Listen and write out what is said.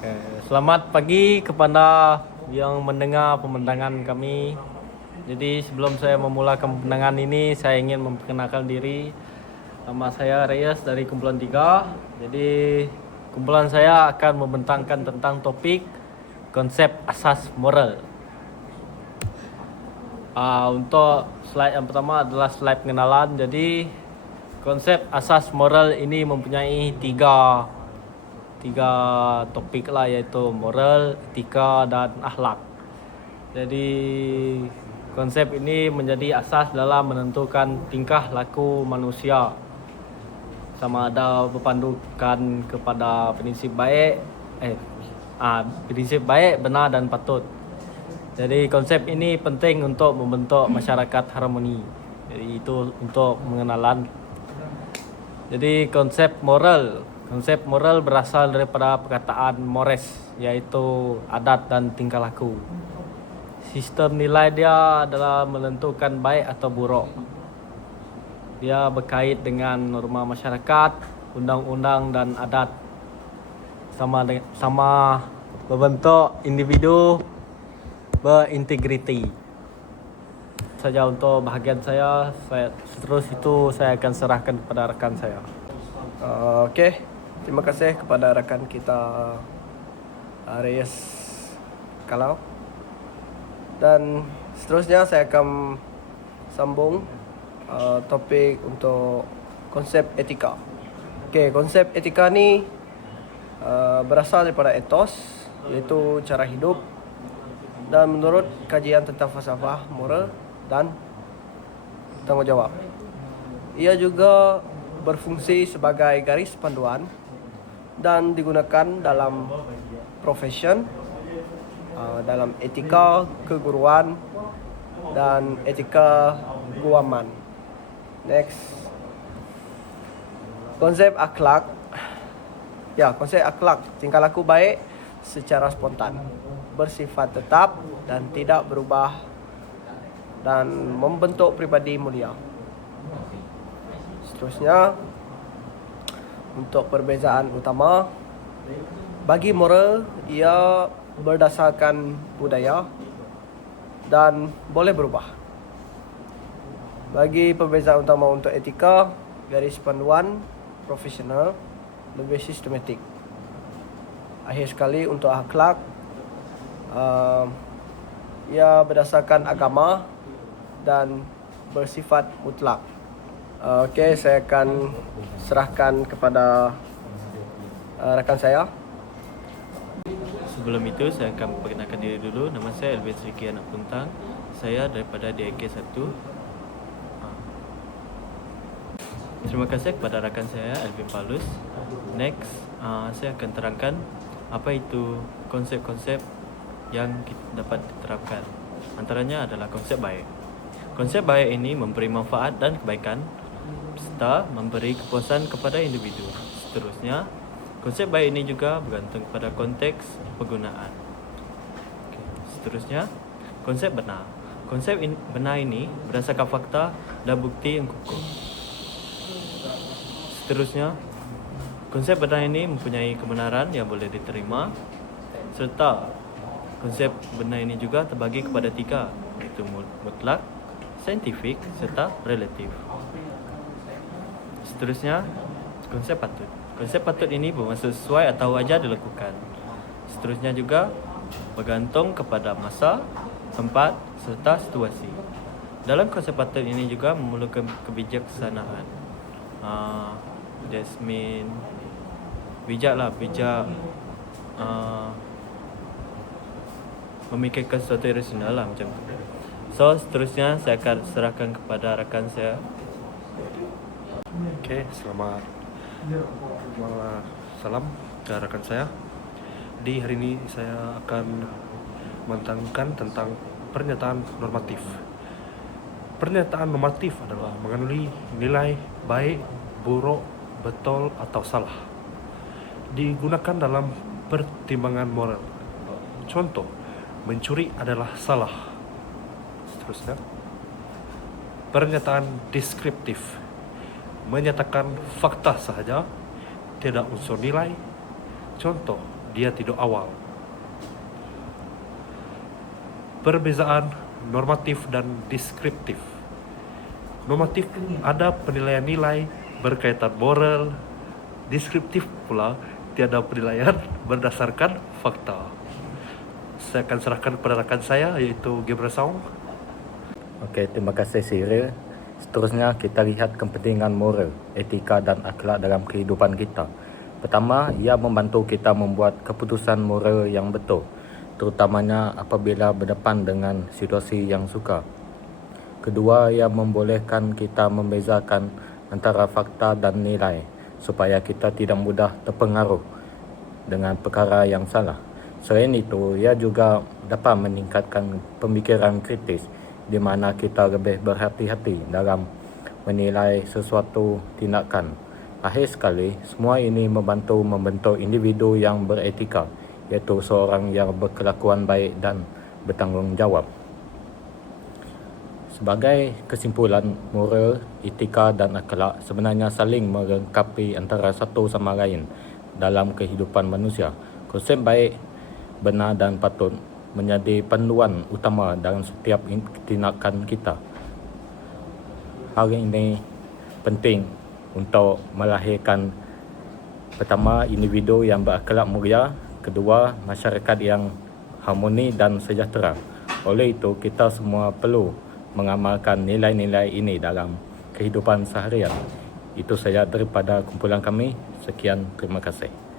Oke, selamat pagi kepada yang mendengar pemandangan kami. Jadi sebelum saya memulakan pemandangan ini, saya ingin memperkenalkan diri. Nama saya Reyes dari Kumpulan 3. Jadi kumpulan saya akan membentangkan tentang topik konsep asas moral. Untuk slide yang pertama adalah slide pengenalan. Jadi konsep asas moral ini mempunyai tiga topik lah, yaitu moral, etika, dan akhlak. Jadi konsep ini menjadi asas dalam menentukan tingkah laku manusia, sama ada berpandukan kepada prinsip baik, benar dan patut. Jadi konsep ini penting untuk membentuk masyarakat harmoni. Jadi itu untuk mengenalan. Jadi konsep moral berasal daripada perkataan mores, yaitu adat dan tingkah laku. Sistem nilai dia adalah menentukan baik atau buruk. Dia berkait dengan norma masyarakat, undang-undang dan adat, sama membentuk individu berintegriti. Saja untuk bahagian saya terus itu saya akan serahkan kepada rekan saya. Okey, terima kasih kepada rakan kita Reyes Kalau. Dan seterusnya saya akan sambung topik untuk konsep etika. Okey, konsep etika ni berasal daripada ethos, iaitu cara hidup, dan menurut kajian tentang falsafah moral dan tanggungjawab. Ia juga berfungsi sebagai garis panduan dan digunakan dalam profession, dalam etika keguruan dan etika guaman. Next, konsep akhlak. Konsep akhlak, tingkah laku baik secara spontan, bersifat tetap dan tidak berubah, dan membentuk pribadi mulia. Seterusnya, untuk perbezaan utama, bagi moral, ia berdasarkan budaya dan boleh berubah. Bagi perbezaan utama untuk etika, garis panduan profesional lebih sistematik. Akhir sekali, untuk akhlak, ia berdasarkan agama dan bersifat mutlak. Okey, saya akan serahkan kepada rakan saya. Sebelum itu saya akan perkenalkan diri dulu. Nama saya Elvin Sriki Anak Puntang. Saya daripada DIK 1. Terima kasih kepada rakan saya Elvin Palus. Next, saya akan terangkan apa itu konsep-konsep yang dapat diterapkan. Antaranya adalah konsep baik. Konsep baik ini memberi manfaat dan kebaikan serta memberi kepuasan kepada individu. Seterusnya, konsep baik ini juga bergantung pada konteks penggunaan. Seterusnya, konsep benar. Konsep benar ini berdasarkan fakta dan bukti yang kukuh. Seterusnya, konsep benar ini mempunyai kebenaran yang boleh diterima, serta konsep benar ini juga terbagi kepada tiga, iaitu mutlak, saintifik, serta relatif. Seterusnya, konsep patut. Konsep patut ini bermaksud sesuai atau wajar dilakukan. Seterusnya juga bergantung kepada masa, tempat serta situasi. Dalam konsep patut ini juga memerlukan kebijaksanaan. That's mean bijak memikirkan sesuatu yang rasional lah, macam tu. So seterusnya saya akan serahkan kepada rakan saya. Okey, selamat salam ke rakan saya. Di hari ini saya akan mentangkan tentang pernyataan normatif. Pernyataan normatif adalah mengandungi nilai baik, buruk, betul atau salah. Digunakan dalam pertimbangan moral. Contoh, mencuri adalah salah. Seterusnya, pernyataan deskriptif menyatakan fakta sahaja, tidak unsur nilai. Contoh, dia tidak awal. Perbezaan normatif dan deskriptif. Normatif ada penilaian nilai berkaitan moral, deskriptif pula tiada penilaian berdasarkan fakta. Saya akan serahkan kepada rekan saya yaitu Gabriel Saung. Okey, terima kasih Cyril. Seterusnya kita lihat kepentingan moral, etika dan akhlak dalam kehidupan kita. Pertama, ia membantu kita membuat keputusan moral yang betul, terutamanya apabila berdepan dengan situasi yang sukar. Kedua, ia membolehkan kita membezakan antara fakta dan nilai supaya kita tidak mudah terpengaruh dengan perkara yang salah. Selain itu, ia juga dapat meningkatkan pemikiran kritis di mana kita lebih berhati-hati dalam menilai sesuatu tindakan. Akhir sekali, semua ini membantu membentuk individu yang beretika, iaitu seorang yang berkelakuan baik dan bertanggungjawab. Sebagai kesimpulan, moral, etika dan akhlak sebenarnya saling melengkapi antara satu sama lain dalam kehidupan manusia. Konsep baik, benar dan patut menjadi panduan utama dalam setiap tindakan kita. Hal ini penting untuk melahirkan pertama, individu yang berakhlak mulia, kedua, masyarakat yang harmoni dan sejahtera. Oleh itu, kita semua perlu mengamalkan nilai-nilai ini dalam kehidupan seharian. Itu saja daripada kumpulan kami. Sekian, terima kasih.